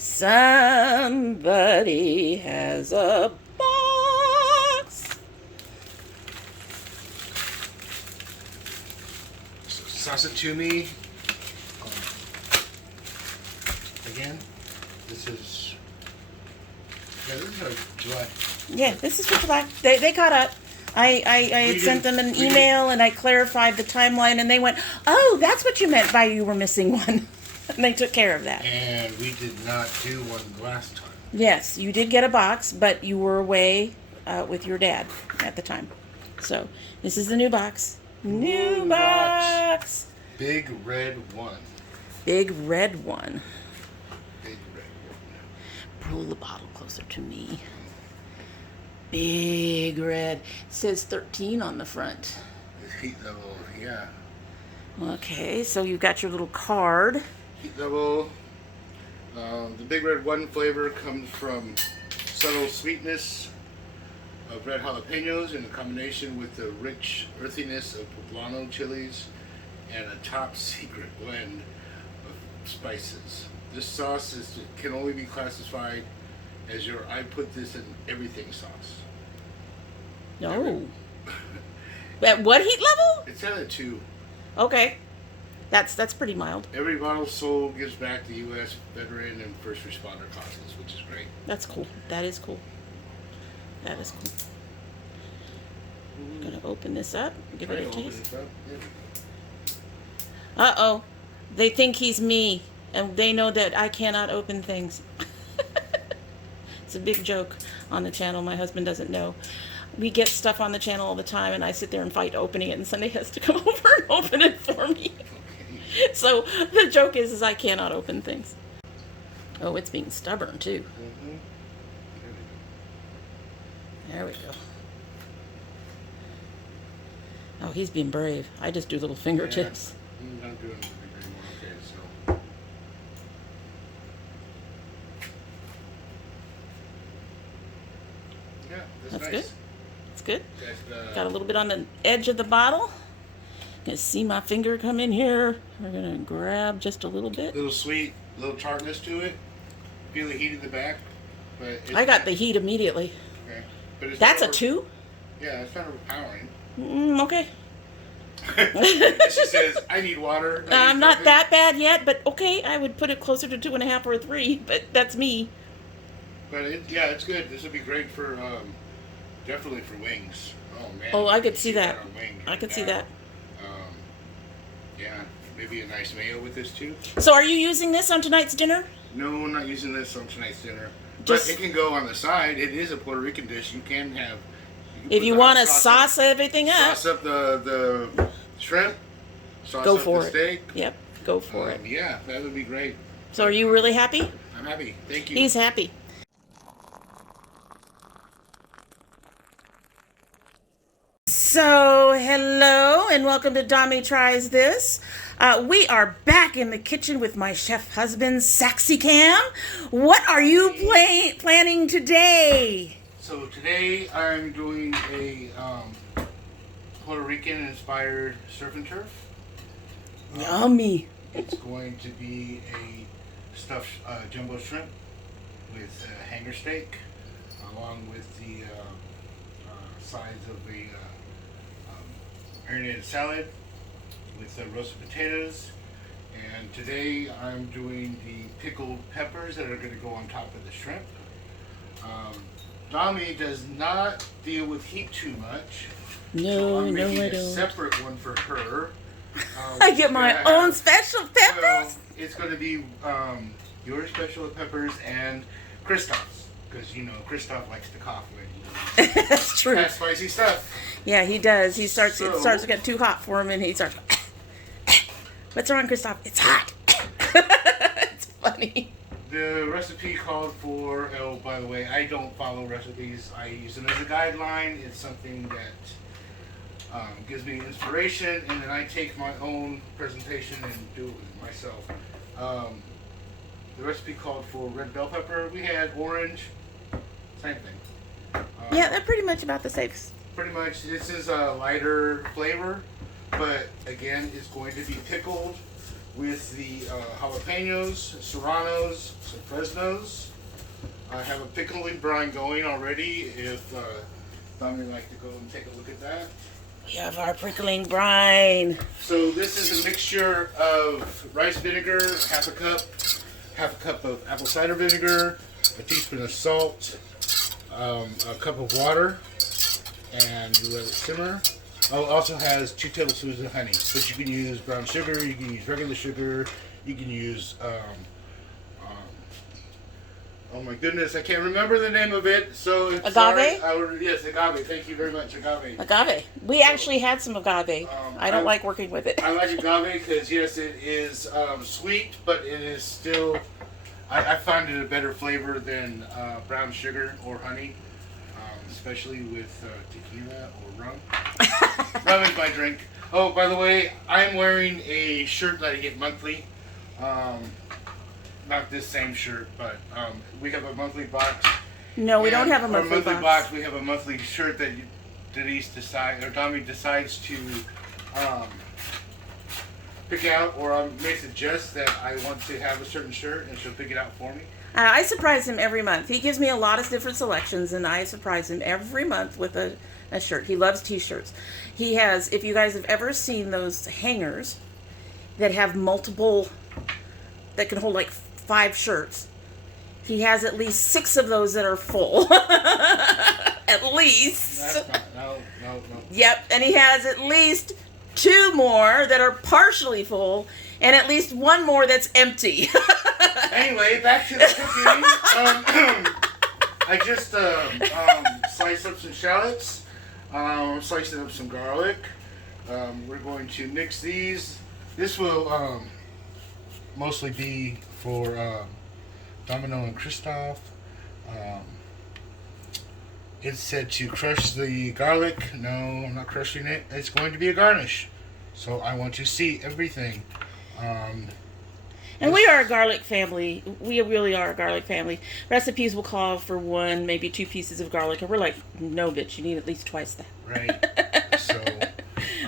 Somebody has a box. So sauce it to me. Again, this is our July. Yeah, this is for July. They caught up. I had sent them an email and I clarified the timeline and they went, oh, that's what you meant by you were missing one. And they took care of that. And we did not do one last time. Yes, you did get a box, but you were away with your dad at the time. So this is the new box. New box. Big red one. Big red one. Big red one. Pull the bottle closer to me. Big red. It says 13 on the front. Heat level, yeah. Okay, so you've got your little card. Heat level. The Big Red One flavor comes from subtle sweetness of red jalapenos in combination with the rich earthiness of poblano chilies and a top secret blend of spices. This sauce can only be classified as your I put this in everything sauce. No. At what heat level? It's at a 2. Okay. That's pretty mild. Every bottle sold gives back to U.S. veteran and first responder causes, which is great. That's cool. That is cool. That is cool. I'm gonna open this up. Give it a taste. Uh-oh. They think he's me, and they know that I cannot open things. It's a big joke on the channel. My husband doesn't know. We get stuff on the channel all the time, and I sit there and fight opening it, and Sunday has to come over and open it for me. So the joke is I cannot open things. Oh, it's being stubborn, too. Mm-hmm. There we go. Oh, he's being brave. I just do little fingertips. Yeah, I'm not doing anything anymore. Okay, so. Yeah, that's nice. Good. That's good. That's, Got a little bit on the edge of the bottle. Gonna see my finger come in here. We're gonna grab just a little bit. Little sweet, little tartness to it. Feel the heat in the back. But I got the heat immediately. Okay. But it's That's a not 2? Yeah, it's not overpowering. Okay. She says, I need water. I'm not that bad yet, but okay, I would put it closer to 2.5 or a 3, but that's me. But it's good. This would be great for, definitely for wings. Oh man. Oh, I could see that. On wing. I could see that. Yeah, maybe a nice mayo with this too. So are you using this on tonight's dinner? No, I'm not using this on tonight's dinner. Just, but it can go on the side. It is a Puerto Rican dish. You can have. If you want to sauce everything up. Sauce up the shrimp. Sauce go up for the steak. Yep, go for it. Yeah, that would be great. So are you really happy? I'm happy. Thank you. He's happy. So, hello and welcome to Dommy Tries This. We are back in the kitchen with my chef husband, Saxy Cam. What are you planning today? So today I'm doing a Puerto Rican inspired surf and turf. Yummy. It's going to be a stuffed jumbo shrimp with hanger steak, along with the sides of the marinated salad with the roasted potatoes. And today I'm doing the pickled peppers that are going to go on top of the shrimp. Dommy does not deal with heat too much. No, so I'm making I a don't. separate one for her. I get my own special peppers. So it's going to be your special peppers and Christoph's, because you know Christoph likes to cough when he That's true. has spicy stuff. Yeah, he does. It starts to get too hot for him, and he starts. What's wrong, Christoph? It's hot. It's funny. The recipe called for. Oh, by the way, I don't follow recipes. I use them as a guideline. It's something that gives me inspiration, and then I take my own presentation and do it myself. The recipe called for red bell pepper. We had orange. Same thing. Yeah, they're pretty much about the same. Pretty much, this is a lighter flavor, but again, it's going to be pickled with the jalapenos, serranos, some fresnos. I have a pickling brine going already. If Tommy would like to go and take a look at that. We have our pickling brine. So this is a mixture of rice vinegar, half a cup of apple cider vinegar, a teaspoon of salt, a cup of water, and you let it simmer. Oh, it also has 2 tablespoons of honey, but you can use brown sugar, you can use regular sugar, you can use, oh my goodness, I can't remember the name of it, so it's agave? Yes, agave, thank you very much, agave. Agave. We actually had some agave. I don't like working with it. I like agave because, yes, it is sweet, but it is still, I find it a better flavor than brown sugar or honey, especially with tequila or rum. Rum is my drink. Oh, by the way, I'm wearing a shirt that I get monthly. Not this same shirt, but we have a monthly box. No, we don't have a monthly box. We have a monthly shirt that Tommy decides to pick out, or I may suggest that I want to have a certain shirt, and she'll pick it out for me. I surprise him every month. He gives me a lot of different selections, and I surprise him every month with a shirt. He loves t-shirts. He has, if you guys have ever seen those hangers that have multiple, that can hold like 5 shirts, he has at least 6 of those that are full. At least. That's not, no. Yep, and he has at least 2 more that are partially full, and at least 1 more that's empty. Anyway, back to the cooking. I just sliced up some shallots, slicing up some garlic. We're going to mix these. This will mostly be for Domino and Christoph. It said to crush the garlic. No, I'm not crushing it. It's going to be a garnish. So I want to see everything. And we are a garlic family. We really are a garlic family. Recipes will call for 1, maybe 2 pieces of garlic. And we're like, no, bitch, you need at least twice that. Right. So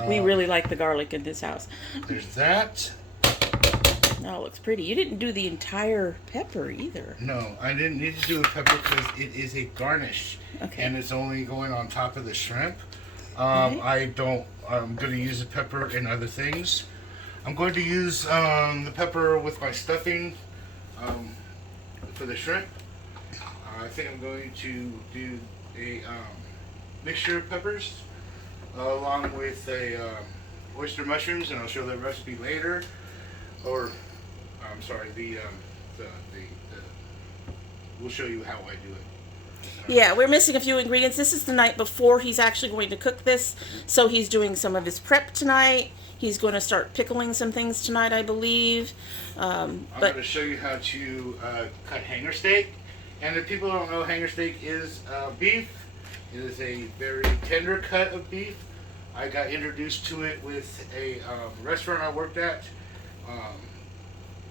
we really like the garlic in this house. There's that. Oh, it looks pretty. You didn't do the entire pepper either. No, I didn't need to do a pepper because it is a garnish. Okay. And it's only going on top of the shrimp. Okay. I'm going to use the pepper in other things. I'm going to use the pepper with my stuffing for the shrimp. I think I'm going to do a mixture of peppers along with oyster mushrooms, and I'll show that recipe later. Or, I'm sorry, we'll show you how I do it. Yeah, we're missing a few ingredients. This is the night before he's actually going to cook this, so he's doing some of his prep tonight. He's going to start pickling some things tonight, I believe. I'm going to show you how to cut hanger steak. And if people don't know, hanger steak is beef. It is a very tender cut of beef. I got introduced to it with a restaurant I worked at.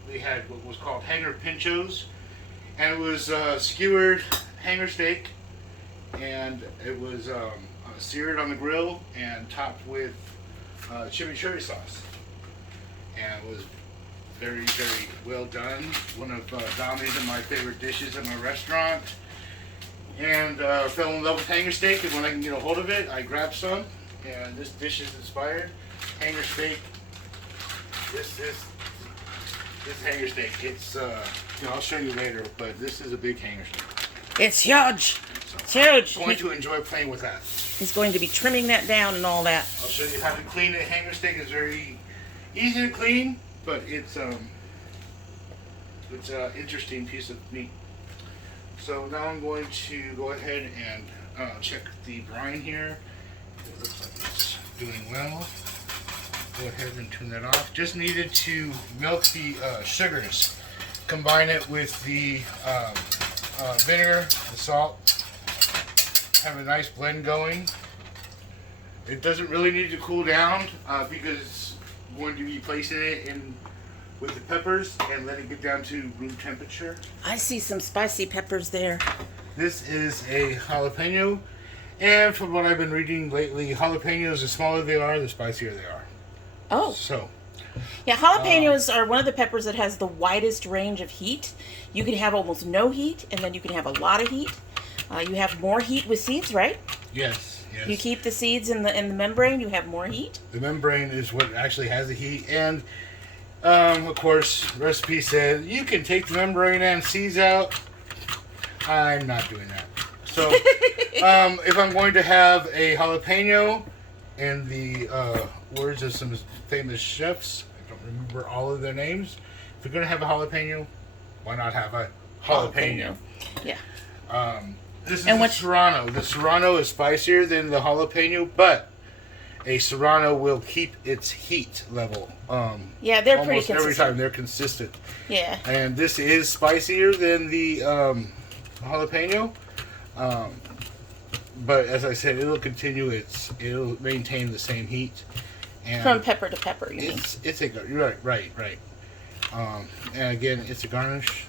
We had what was called hanger pinchos, and it was skewered hanger steak, and it was seared on the grill and topped with chimichurri sauce, and it was very, very well done. One of Domi's and my favorite dishes at my restaurant, and fell in love with hanger steak, and when I can get a hold of it, I grabbed some, and this dish is inspired. Hanger steak. This hanger steak, it's, I'll show you later, but this is a big hanger steak. It's huge. So It's huge. I'm going to enjoy playing with that. He's going to be trimming that down and all that. I'll show you how to clean it. Hanger steak is very easy to clean, but it's an interesting piece of meat. So now I'm going to go ahead and check the brine here. It looks like it's doing well. Go ahead and turn that off. Just needed to melt the sugars. Combine it with the vinegar, the salt. Have a nice blend going. It doesn't really need to cool down because I'm going to be placing it in with the peppers and let it get down to room temperature. I see some spicy peppers there. This is a jalapeno, and from what I've been reading lately, jalapenos, the smaller they are, the spicier they are. Oh. So, Yeah, jalapenos are one of the peppers that has the widest range of heat. You can have almost no heat, and then you can have a lot of heat. You have more heat with seeds, right? Yes, yes. You keep the seeds in the membrane, you have more heat. The membrane is what actually has the heat, and of course, recipe says you can take the membrane and seeds out. I'm not doing that. So, if I'm going to have a jalapeno, in the words of some famous chefs, I don't remember all of their names. If you're going to have a jalapeno, why not have a jalapeno? Yeah. This is the Serrano. The Serrano is spicier than the jalapeno, but a Serrano will keep its heat level. Yeah, they're almost pretty consistent. every time. They're consistent. Yeah. And this is spicier than the jalapeno. But as I said, it'll maintain the same heat. And from pepper to pepper, you mean? It's a right. And again, it's a garnish.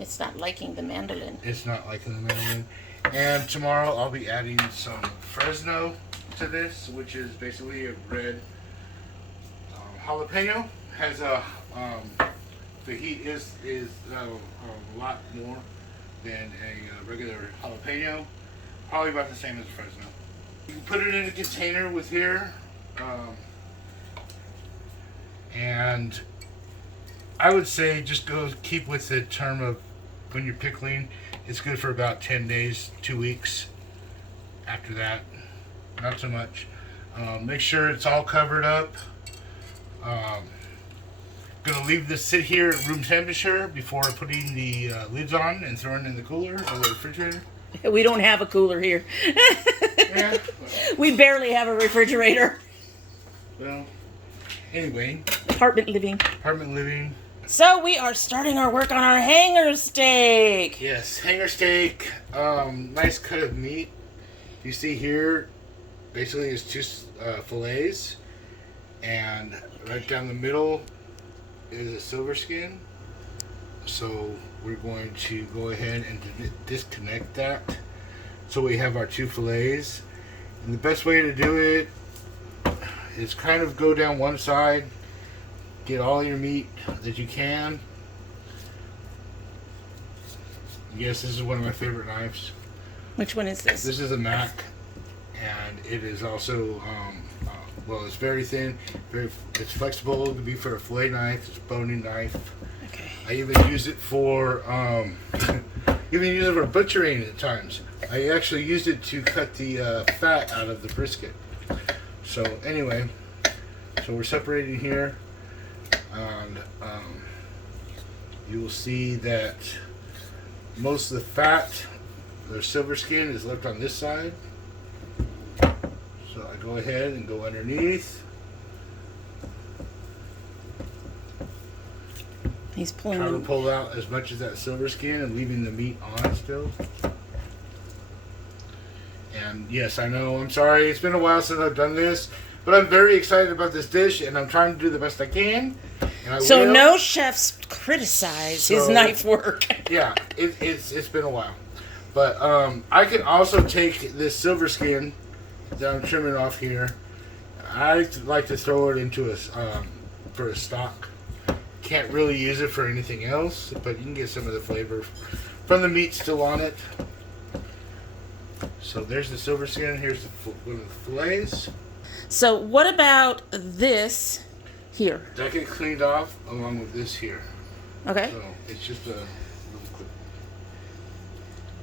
It's not liking the mandolin. It's not liking the mandolin. And tomorrow I'll be adding some Fresno to this, which is basically a red jalapeno. Has a the heat is a lot more than a regular jalapeno. Probably about the same as a Fresno. You can put it in a container with here, and I would say just go keep with the term of when you're pickling. It's good for about 10 days, 2 weeks. After that, not so much. Make sure it's all covered up. Gonna leave this sit here at room temperature before putting the lids on and throwing it in the cooler or the refrigerator. We don't have a cooler here. Yeah. We barely have a refrigerator. Well, anyway. Apartment living. So we are starting our work on our hanger steak. Yes, hanger steak. Nice cut of meat. You see here, basically it's two fillets, and right down the middle is a silver skin. So we're going to go ahead and disconnect that. So we have our two fillets. And the best way to do it is kind of go down one side, get all your meat that you can. Yes, this is one of my favorite knives. Which one is this? This is a Mac, and it is also, well, it's very thin, it's flexible. It can be for a fillet knife, it's a boning knife. Okay. I even use it for, butchering at times. I actually used it to cut the fat out of the brisket. So anyway, so we're separating here, and you will see that most of the fat, the silver skin, is left on this side. So I go ahead and go underneath. He's pulling Trying to pull out as much of that silver skin and leaving the meat on still. And yes, I know, I'm sorry, it's been a while since I've done this, but I'm very excited about this dish, and I'm trying to do the best I can. And I will. no chefs criticize his knife work. Yeah, it's been a while. But I can also take this silver skin that I'm trimming off here. I like to throw it into for a stock. Can't really use it for anything else, but you can get some of the flavor from the meat still on it. So there's the silver skin. Here's one of the fillets. So what about this here? That get cleaned off along with this here. Okay. So it's just a little quick.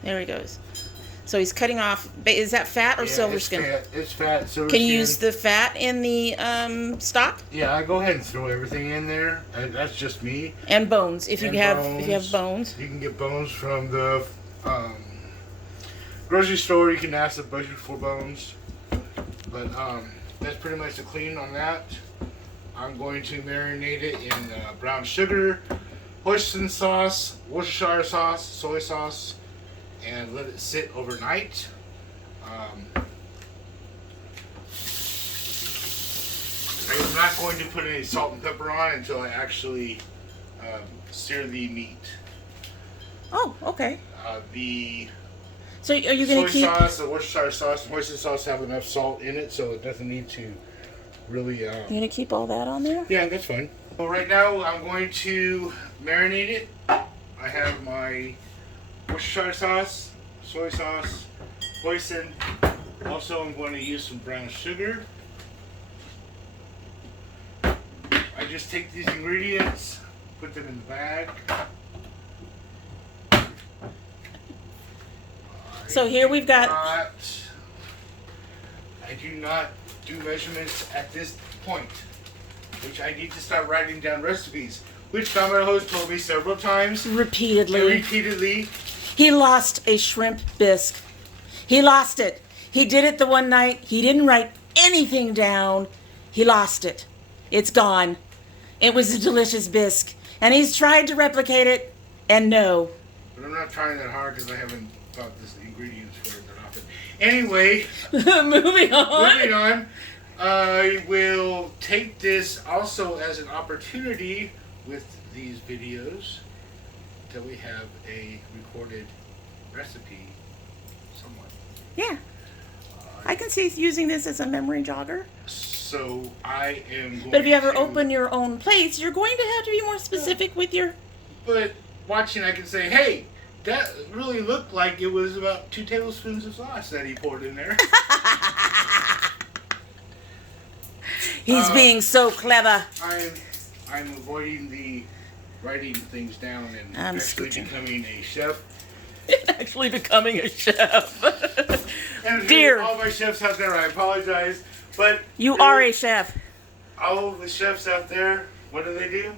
There he goes. So he's cutting off. Is that fat or silver skin? It's fat. Silver Can skin. you use the fat in the stock? Yeah, I go ahead and throw everything in there. That's just me. And bones, if you have bones. You can get bones from the grocery store. You can ask the butcher for bones. But that's pretty much the clean on that. I'm going to marinate it in brown sugar, Oyster sauce, Worcestershire sauce, soy sauce, and let it sit overnight. I'm not going to put any salt and pepper on until I actually sear the meat. Oh, okay. The So are you going to keep... soy sauce, the Worcestershire sauce, and oyster sauce have enough salt in it, so it doesn't need to really. You gonna keep all that on there? Yeah, that's fine. Well, right now I'm going to marinate it. I have my Worcestershire sauce, soy sauce, hoisin. Also, I'm going to use some brown sugar. I just take these ingredients, put them in the bag. So here we've got. I do not do measurements at this point, which I need to start writing down recipes, which Domino has told me several times. Repeatedly. He lost a shrimp bisque. He lost it. He did it the one night. He didn't write anything down. He lost it. It's gone. It was a delicious bisque. And he's tried to replicate it, and no. But I'm not trying that hard because I haven't thought the ingredients for it that often. Anyway. Moving on. I will take this also as an opportunity with these videos that we have a recorded recipe somewhat. Yeah. I can see using this as a memory jogger. So I am going But if you ever open your own plates, you're going to have to be more specific with your... But watching, I can say, hey, that really looked like it was about 2 tablespoons of sauce that he poured in there. He's being so clever. I'm avoiding the writing things down and I'm actually becoming a chef. Actually becoming a chef. And Dear. all my chefs out there, I apologize. But you are a chef. All of the chefs out there, what do?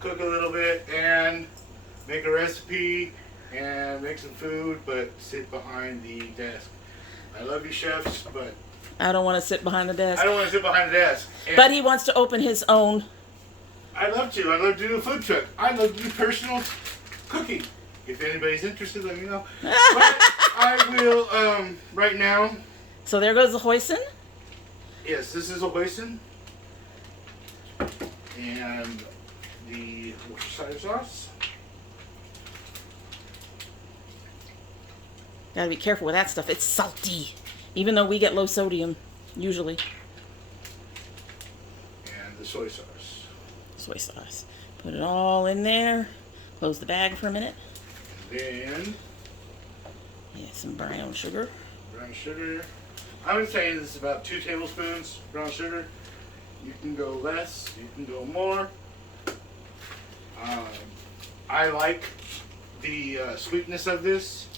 Cook a little bit and make a recipe and make some food, but sit behind the desk. I love you, chefs, but I don't want to sit behind the desk. I don't want to sit behind the desk. And but he wants to open his own. I love to. I love to do a food truck. I love to do personal cooking. If anybody's interested, let me know. But I will, right now. So there goes the hoisin. Yes, this is a hoisin. And the Worcestershire sauce. Gotta be careful with that stuff. It's salty. Even though we get low sodium, usually. And the soy sauce. Soy sauce. Put it all in there. Close the bag for a minute. Then. Yeah, some brown sugar. Brown sugar. I would say this is about 2 tablespoons brown sugar. You can go less. You can go more. I like the sweetness of this.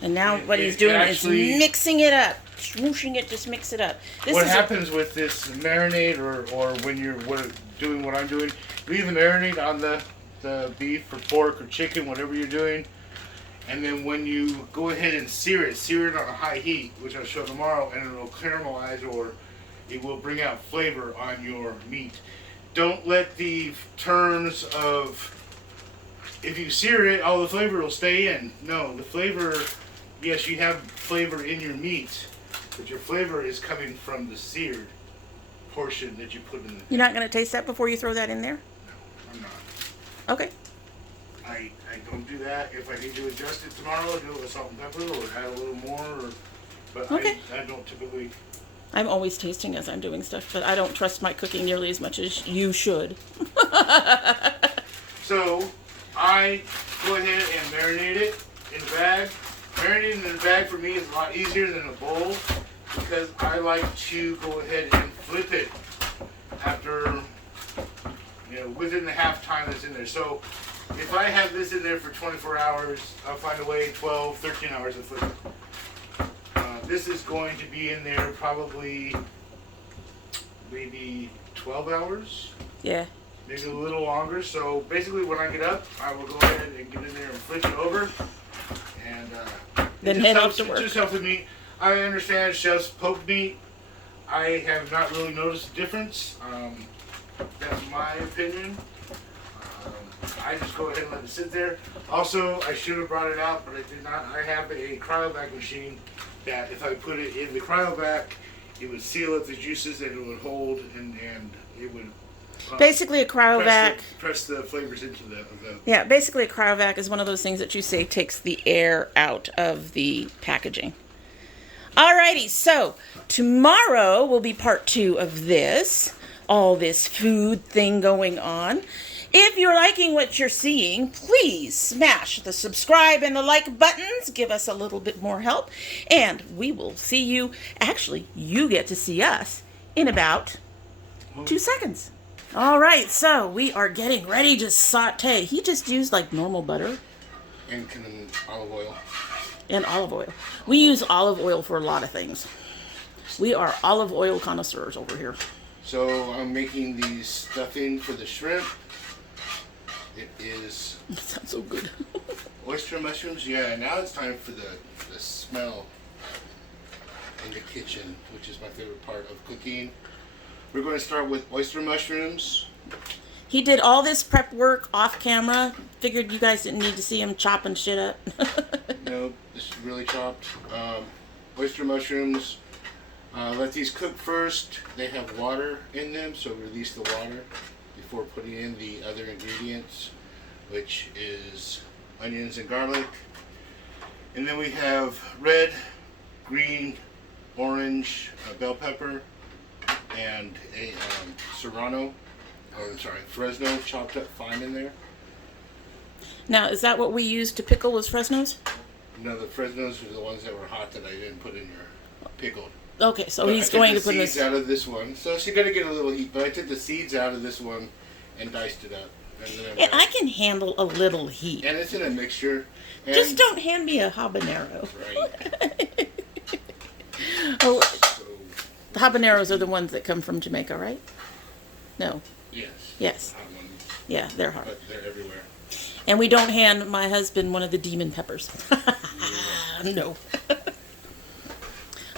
And now what he's doing is mixing it up. Swooshing it, just mix it up. What happens with this marinade or when you're doing what I'm doing, leave the marinade on the beef or pork or chicken, whatever you're doing. And then when you go ahead and sear it on a high heat, which I'll show tomorrow, and it'll caramelize or it will bring out flavor on your meat. Don't let the terms of, if you sear it, all the flavor will stay in. No, the flavor, yes, you have flavor in your meat, but your flavor is coming from the seared portion that you put in the... You're not going to taste that before you throw that in there? No, I'm not. Okay. I don't do that. If I need to adjust it tomorrow, I'll do it with salt and pepper or add a little more. But okay. I don't typically... I'm always tasting as I'm doing stuff, but I don't trust my cooking nearly as much as you should. So, I go ahead and marinate it in the bag. Marinating in the bag for me is a lot easier than a bowl because I like to go ahead and flip it after, within the half time that's in there. So, if I have this in there for 24 hours, I'll find a way 12, 13 hours to flip it. This is going to be in there probably maybe 12 hours. Yeah. Maybe a little longer. So basically when I get up, I will go ahead and get in there and flip it over. And then head off to work. It just helps with me. I understand chefs poke meat. I have not really noticed a difference. That's my opinion. I just go ahead and let it sit there. Also, I should have brought it out, but I did not. I have a cryovac machine that if I put it in the cryovac, it would seal up the juices and it would hold and it would basically a cryovac press the flavors into the yeah, basically a cryovac is one of those things that you say takes the air out of the packaging. Alrighty, so tomorrow will be part 2 of this. All this food thing going on. If you're liking what you're seeing, please smash the subscribe and the like buttons. Give us a little bit more help. And we will see you. Actually, you get to see us in about 2 seconds. All right, so we are getting ready to saute. He just used like normal butter. And olive oil. And olive oil. We use olive oil for a lot of things. We are olive oil connoisseurs over here. So I'm making the stuffing for the shrimp. It is... That sounds so good. oyster mushrooms. Yeah, now it's time for the smell in the kitchen, which is my favorite part of cooking. We're going to start with oyster mushrooms. He did all this prep work off camera. Figured you guys didn't need to see him chopping shit up. No, this is really chopped. Oyster mushrooms. Let these cook first. They have water in them, so release the water before putting in the other ingredients, which is onions and garlic. And then we have red, green, orange bell pepper, and a Fresno chopped up fine in there. Now, is that what we used to pickle was Fresnos? No, the Fresnos were the ones that were hot that I didn't put in your pickled. Okay, so But he's going to put the seeds this. out of this one. So she's going to get a little heat, but I took the seeds out of this one and diced it up. And I can handle a little heat. And it's in a mixture. And Just don't hand me a habanero. Right. Oh, So, the habaneros are the ones that come from Jamaica, right? No. yes. Yes. Hot ones, Yeah, they're hard. but they're everywhere. And we don't hand my husband one of the demon peppers. No.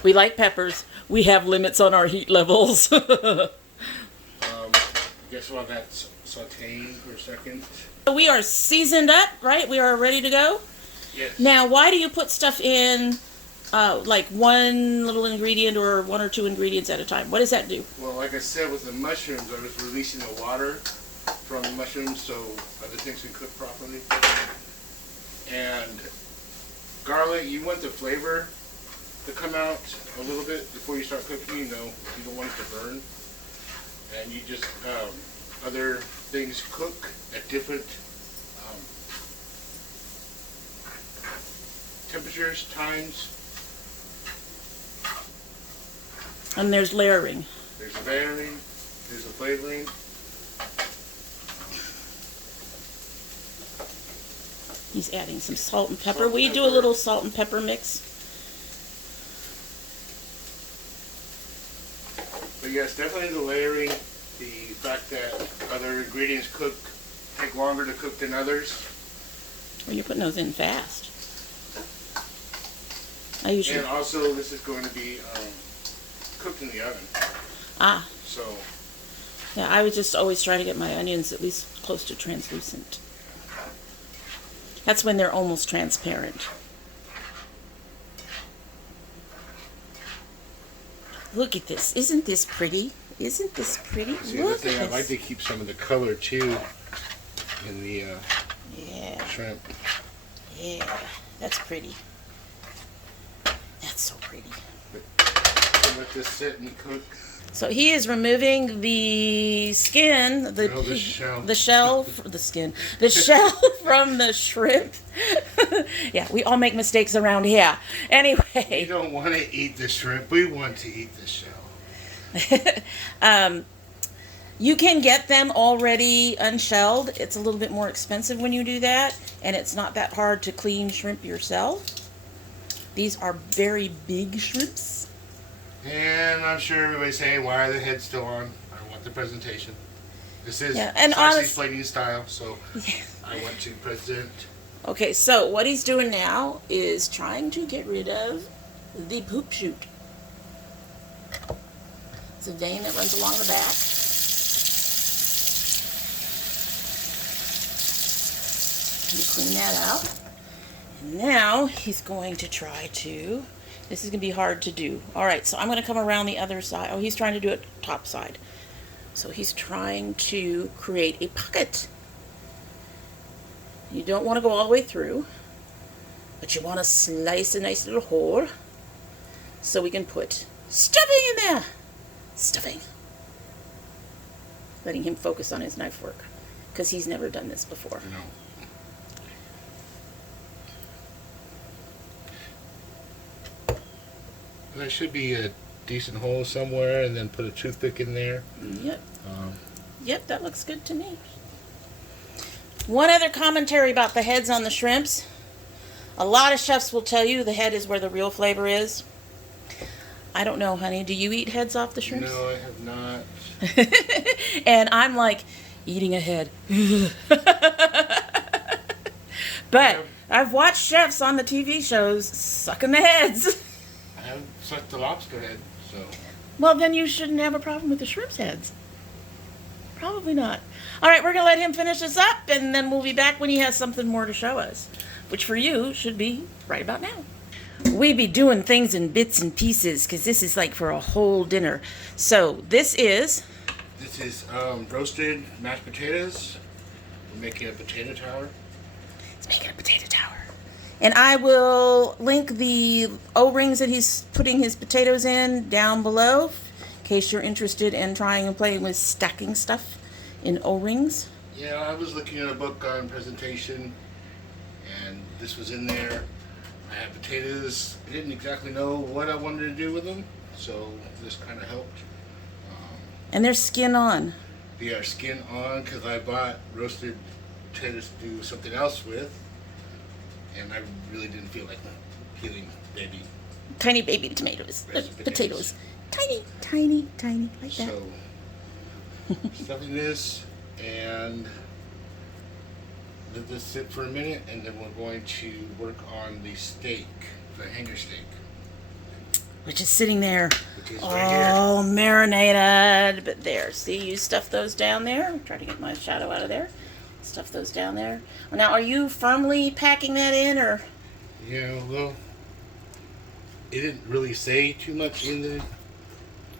We like peppers. We have limits on our heat levels. Guess while that's sauteing for a second. We are seasoned up, right? We are ready to go. Yes. Now, why do you put stuff in like one little ingredient or 1 or 2 ingredients at a time? What does that do? Well, like I said, with the mushrooms, I was releasing the water from the mushrooms so other things can cook properly. And garlic, you want the flavor to come out a little bit before you start cooking. You don't want it to burn. And you just, other things cook at different temperatures, times. And there's layering. There's a layering, there's a flavoring. He's adding some salt and pepper. Salt and We do a pepper. little salt and pepper mix. But yes, definitely the layering, the fact that other ingredients take longer to cook than others. Well, you're putting those in fast. I usually... And also, this is going to be cooked in the oven. Ah, So, yeah, I would just always try to get my onions at least close to translucent. That's when they're almost transparent. Look at this. Isn't this pretty? Isn't this pretty? see, the Look thing, at I like this. to keep some of the color too in the Yeah, shrimp. yeah. That's pretty. That's so pretty. So let this sit and cook. So he is removing the skin, No, the shell. the shell from the shrimp. Yeah, we all make mistakes around here. We Anyway, don't want to eat the shrimp. We want to eat the shell. you can get them already unshelled. It's a little bit more expensive when you do that, and it's not that hard to clean shrimp yourself. These are very big shrimps. And I'm sure everybody's saying, why are the heads still on? I want the presentation. This is Yeah, and Saxy's plating style, so I want to present. Okay, so what he's doing now is trying to get rid of the poop chute. It's a vein that runs along the back. You clean that out. And now he's going to try to, this is going to be hard to do. All right, so I'm going to come around the other side. Oh, he's trying to do it top side. So he's trying to create a pocket. You don't want to go all the way through, but you want to slice a nice little hole so we can put stuffing in there. Stuffing. Letting him focus on his knife work, because he's never done this before. No. There should be a decent hole somewhere, and then put a toothpick in there. Yep. Yep, that looks good to me. One other commentary about the heads on the shrimps. A lot of chefs will tell you the head is where the real flavor is. I don't know, honey. Do you eat heads off the shrimps? No, I have not. And I'm like, eating a head. But I've watched chefs on the TV shows sucking the heads. I haven't sucked the lobster head, so. Well, then you shouldn't have a problem with the shrimp's heads. Probably not. All right, we're going to let him finish this up, and then we'll be back when he has something more to show us, which for you should be right about now. We be doing things in bits and pieces, because this is like for a whole dinner. So this is roasted mashed potatoes. We're making a potato tower. It's making a potato tower. And I will link the O-rings that he's putting his potatoes in down below, in case you're interested in trying and playing with stacking stuff in O-rings. Yeah, I was looking at a book on presentation, and this was in there. I had potatoes. I didn't exactly know what I wanted to do with them, so this kind of helped. And they're skin on. They are skin on, because I bought roasted potatoes to do something else with, and I really didn't feel like peeling baby. Tiny baby tomatoes. Potatoes. Tiny, tiny, tiny, like that. So, stuffing this, and let this sit for a minute, and then we're going to work on the steak, the hanger steak. Which is sitting there. Which is right here. Oh, marinated. But there, see, you stuff those down there. Try to get my shadow out of there. Stuff those down there. Now, are you firmly packing that in, or? Yeah, well, it didn't really say too much in the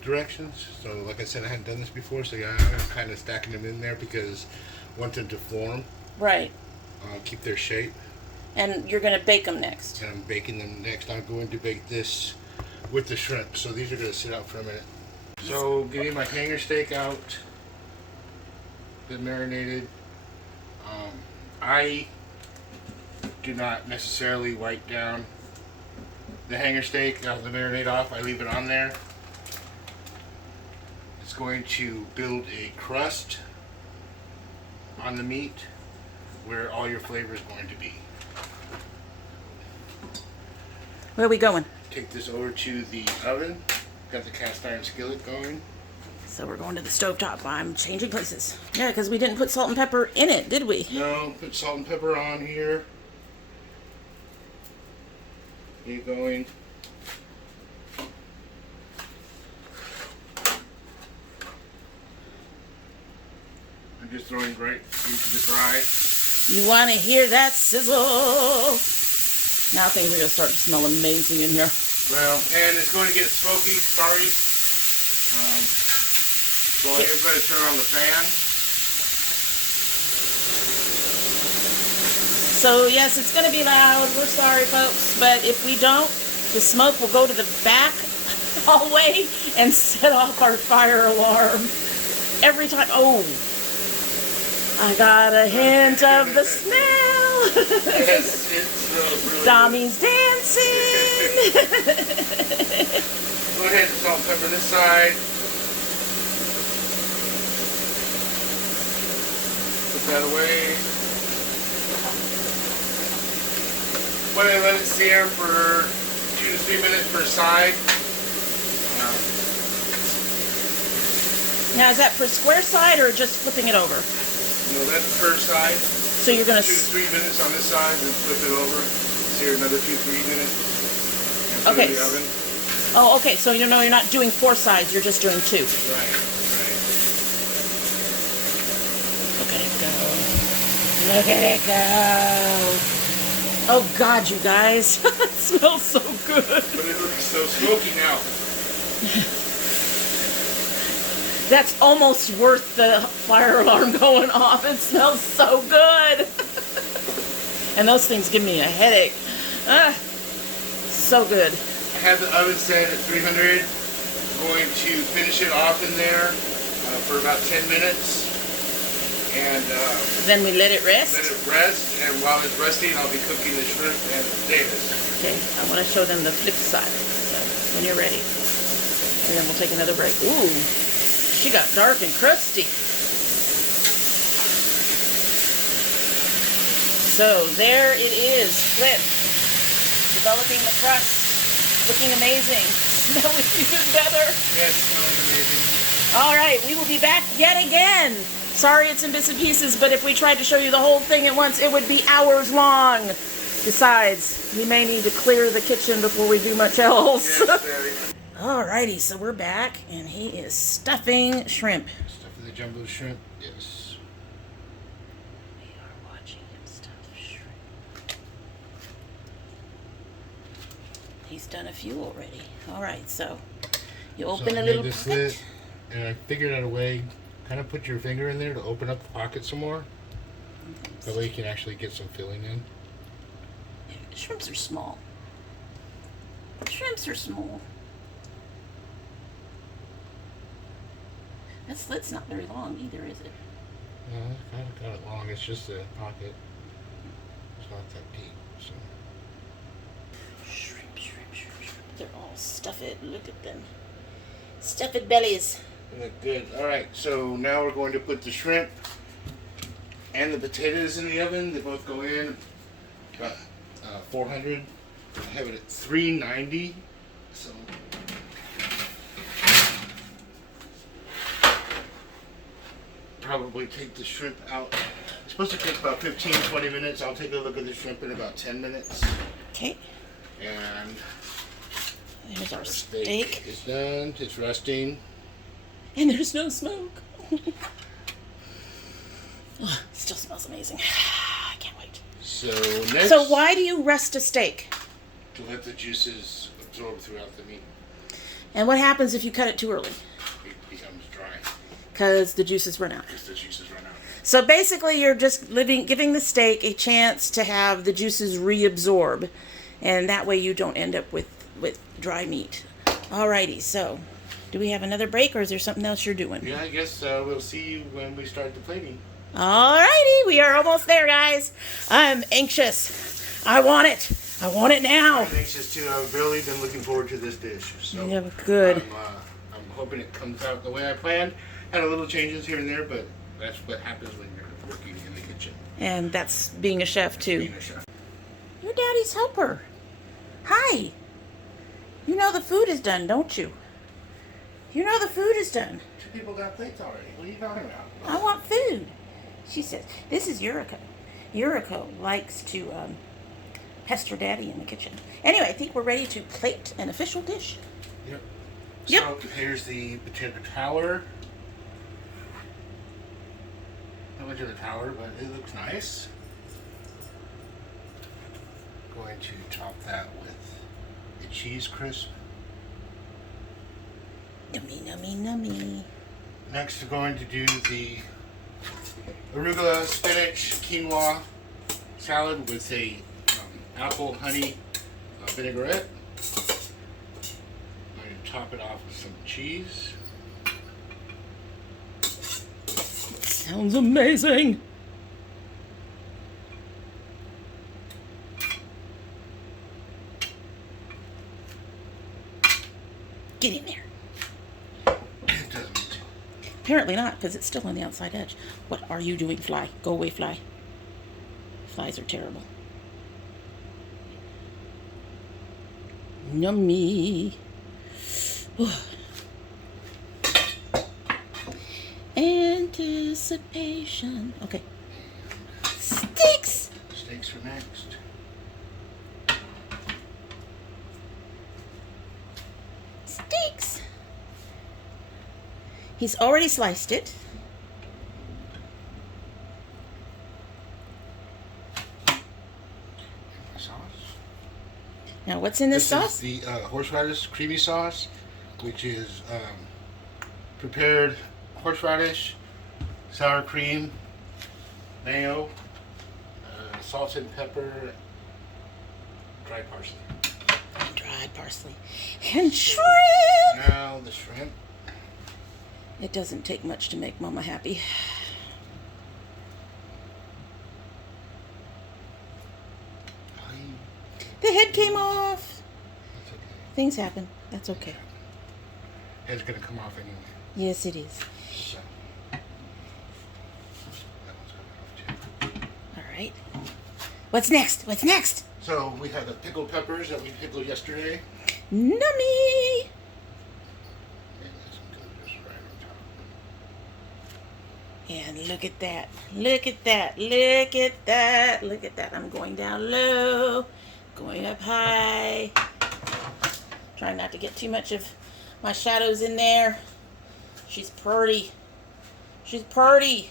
directions. So, like I said, I hadn't done this before, so yeah, I'm kind of stacking them in there because I want them to form. Right. Keep their shape. And you're going to bake them next. And I'm baking them next. I'm going to bake this with the shrimp. So these are going to sit out for a minute. So getting my hanger steak out, been marinated. I do not necessarily wipe down the hanger steak out the marinade off. I leave it on there. It's going to build a crust on the meat where all your flavor is going to be. Where are we going? Take this over to the oven. Got the cast iron skillet going. So we're going to the stovetop. I'm changing places. Yeah, because we didn't put salt and pepper in it, did we? No, put salt and pepper on here. Get going. I'm just throwing right into the dry. You want to hear that sizzle? Now things are going to start to smell amazing in here. Well, and it's going to get smoky, sorry. So everybody turn on the fan. So yes, it's going to be loud. We're sorry, folks. But if we don't, the smoke will go to the back hallway and set off our fire alarm every time. Oh, I got a hint of the smell. Yes, it smells really Dommy's dancing. Go ahead and salt and pepper this side. Put that away. Why don't I let it sear for 2 to 3 minutes per side. Now, is that for square side or just flipping it over? No, that's per side. So you're going 2 to 3 minutes on this side, then flip it over. Sear another 2 to 3 minutes. And put it in the oven. Oh, okay. So you're not doing 4 sides. You're just doing 2. Right. Look at it go. Look at it go. Oh, God, you guys. It smells so good. But it looks so smoky now. That's almost worth the fire alarm going off. It smells so good. And those things give me a headache. So good. have the oven set at 300. Going to finish it off in there for about 10 minutes. And then we let it rest? Let it rest, and while it's resting, I'll be cooking the shrimp and the potatoes. Okay, I want to show them the flip side. So, when you're ready. And then we'll take another break. Ooh, she got dark and crusty. So, there it is, flipped. Developing the crust. Looking amazing. Smelling even better. Yes, smelling amazing. All right, we will be back yet again. Sorry it's in bits and pieces, but if we tried to show you the whole thing at once, it would be hours long. Besides, we may need to clear the kitchen before we do much else. Yes, Daddy. Alrighty, so we're back, and he is stuffing shrimp. Stuffing the jumbo shrimp, yes. We are watching him stuff shrimp. He's done a few already. Alright, so you open a little pocket. Lid, and I figured out a way, kind of put your finger in there to open up the pocket some more. That way you can actually get some filling in. Shrimps are small. Shrimps are small. That slit's not very long either, is it? No, I kind of got it long. It's just a pocket. It's not that deep. So. Shrimp, shrimp, shrimp, shrimp. They're all stuffed. Look at them. Stuffed bellies. Look good. Alright, so now we're going to put the shrimp and the potatoes in the oven. They both go in about 400. I have it at 390. So probably take the shrimp out. It's supposed to take about 15-20 minutes. I'll take a look at the shrimp in about 10 minutes. Okay. And there's our steak. It's done. It's resting. And there's no smoke. Oh, it still smells amazing. I can't wait. So next. So why do you rest a steak? To let the juices absorb throughout the meat. And what happens if you cut it too early? It becomes dry. Because the juices run out. Because the juices run out. So basically you're just giving the steak a chance to have the juices reabsorb. And that way you don't end up with dry meat. Alrighty, so do we have another break or is there something else you're doing? Yeah, I guess we'll see you when we start the plating. Alrighty, we are almost there, guys. I'm anxious. I want it. I want it now. I'm anxious too. I've really been looking forward to this dish. So yeah, good. I'm hoping it comes out the way I planned. Had a little changes here and there, but that's what happens when you're working in the kitchen. And that's being a chef too. Being a chef. You're Daddy's helper. Hi. You know the food is done, don't you? You know the food is done. 2 people got plates already. What are you talking about? I want food. She says, this is Yuriko. Yuriko likes to pester Daddy in the kitchen. Anyway, I think we're ready to plate an official dish. Yep. Yep. So here's the potato tower. Not much of a tower, but it looks nice. Going to top that with a cheese crisp. Nummy, nummy, nummy. Next, we're going to do the arugula, spinach, quinoa salad with a apple honey vinaigrette. I'm going to top it off with some cheese. Sounds amazing. Get in there. It doesn't need to. Apparently not, because it's still on the outside edge. What are you doing, fly? Go away, fly. Flies are terrible. Yummy. Anticipation. Okay. Steaks. Steaks are next. Steaks. He's already sliced it. Sauce. Now, what's in this sauce? This is the horseradish creamy sauce, which is prepared horseradish, sour cream, mayo, salt and pepper, dry parsley. dried parsley, and shrimp. Now the shrimp. It doesn't take much to make Mama happy. The head came off. That's okay. Things happen. That's okay. Head's gonna come off anyway. Yes, it is. So that one's coming off too. All right. What's next? What's next? So we have the pickled peppers that we pickled yesterday. Nummy. And this one goes just right on top. And look at that. Look at that. Look at that. Look at that. I'm going down low, going up high. Trying not to get too much of my shadows in there. She's pretty. She's pretty.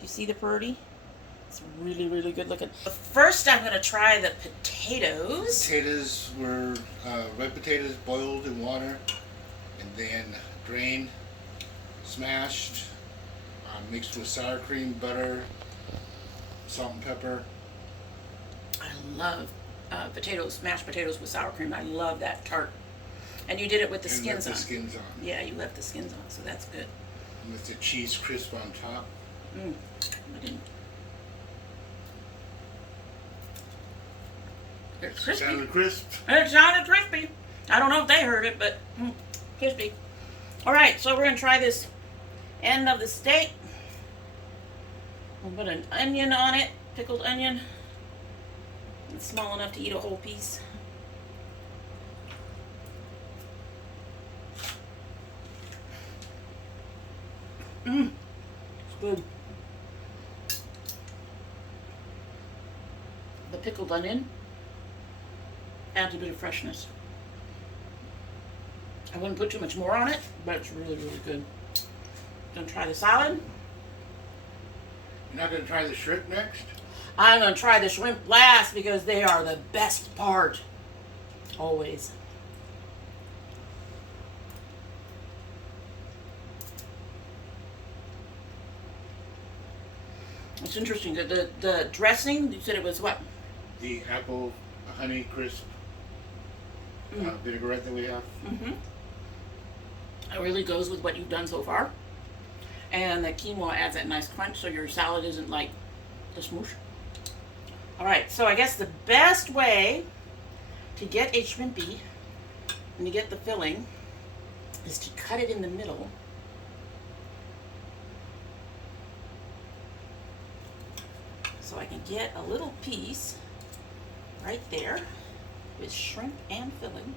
You see the pretty? It's really, really good looking. First, I'm going to try the potatoes. Potatoes were red potatoes boiled in water and then drained, smashed, mixed with sour cream, butter, salt and pepper. I love potatoes, mashed potatoes with sour cream. I love that tart. And you did it with the skins on. The skins on. Yeah, you left the skins on, so that's good. And with the cheese crisp on top. I didn't. It's crispy. Sounded crisp. It sounded crispy. I don't know if they heard it, but crispy. All right, so we're going to try this end of the steak. We'll put an onion on it, pickled onion. It's small enough to eat a whole piece. It's good. The pickled onion adds a bit of freshness. I wouldn't put too much more on it, but it's really, really good. Gonna try the salad. You're not going to try the shrimp next? I'm gonna try the shrimp last because they are the best part. Always. It's interesting that the dressing, you said it was what? The apple honey crisp vinaigrette that we have. It really goes with what you've done so far. And the quinoa adds that nice crunch so your salad isn't like the smoosh. Alright, so I guess the best way to get a shrimpy and to get the filling is to cut it in the middle. So I can get a little piece right there with shrimp and filling.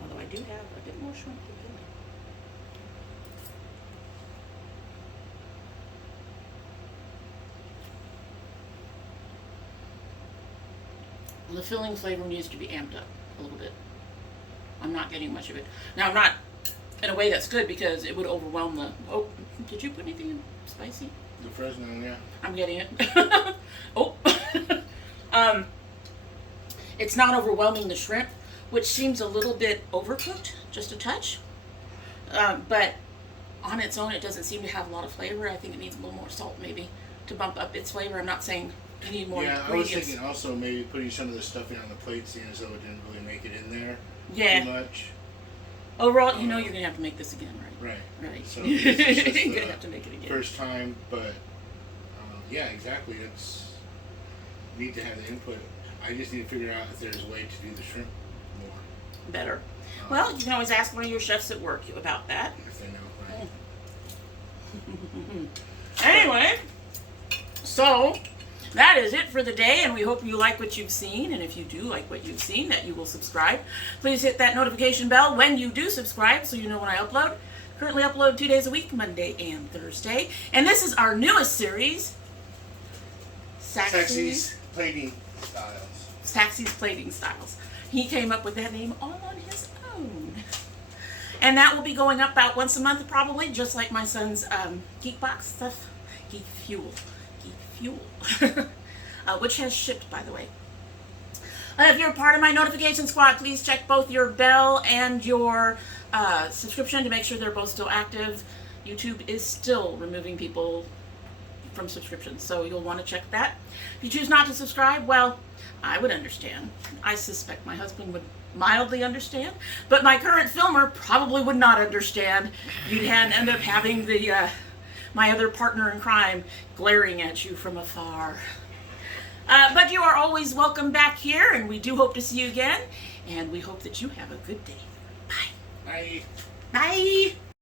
Although I do have a bit more shrimp than filling. The filling flavor needs to be amped up a little bit. I'm not getting much of it. Now, I'm not in a way that's good because it would overwhelm the... Oh, did you put anything in spicy? The Fresno, yeah. I'm getting it. Oh. It's not overwhelming the shrimp, which seems a little bit overcooked, just a touch. But on its own, it doesn't seem to have a lot of flavor. I think it needs a little more salt, maybe, to bump up its flavor. I'm not saying you need more ingredients. I was thinking also maybe putting some of the stuffing on the plate, seeing as though it didn't really make it in there too much. Overall, you know you're going to have to make this again, right? Right. So this you're is just going to have to make it again. First time, but yeah, exactly. It's need to have the input. I just need to figure out if there's a way to do the shrimp more. Better. Well, you can always ask one of your chefs at work about that. If they know, right? Anyway, so that is it for the day, and we hope you like what you've seen. And if you do like what you've seen, that you will subscribe. Please hit that notification bell when you do subscribe so you know when I upload. Currently upload 2 days a week, Monday and Thursday. And this is our newest series, Saxy's plating styles. Saxy's plating styles. He came up with that name all on his own. And that will be going up about once a month probably, just like my son's Geek Box stuff. Geek Fuel. Which has shipped, by the way. If you're part of my notification squad, please check both your bell and your subscription to make sure they're both still active. YouTube is still removing people from subscriptions, so you'll want to check that. If you choose not to subscribe, well, I would understand. I suspect my husband would mildly understand, but my current filmer probably would not understand. You'd end up having the my other partner in crime glaring at you from afar. But you are always welcome back here, and we do hope to see you again, and we hope that you have a good day. Bye. Bye. Bye.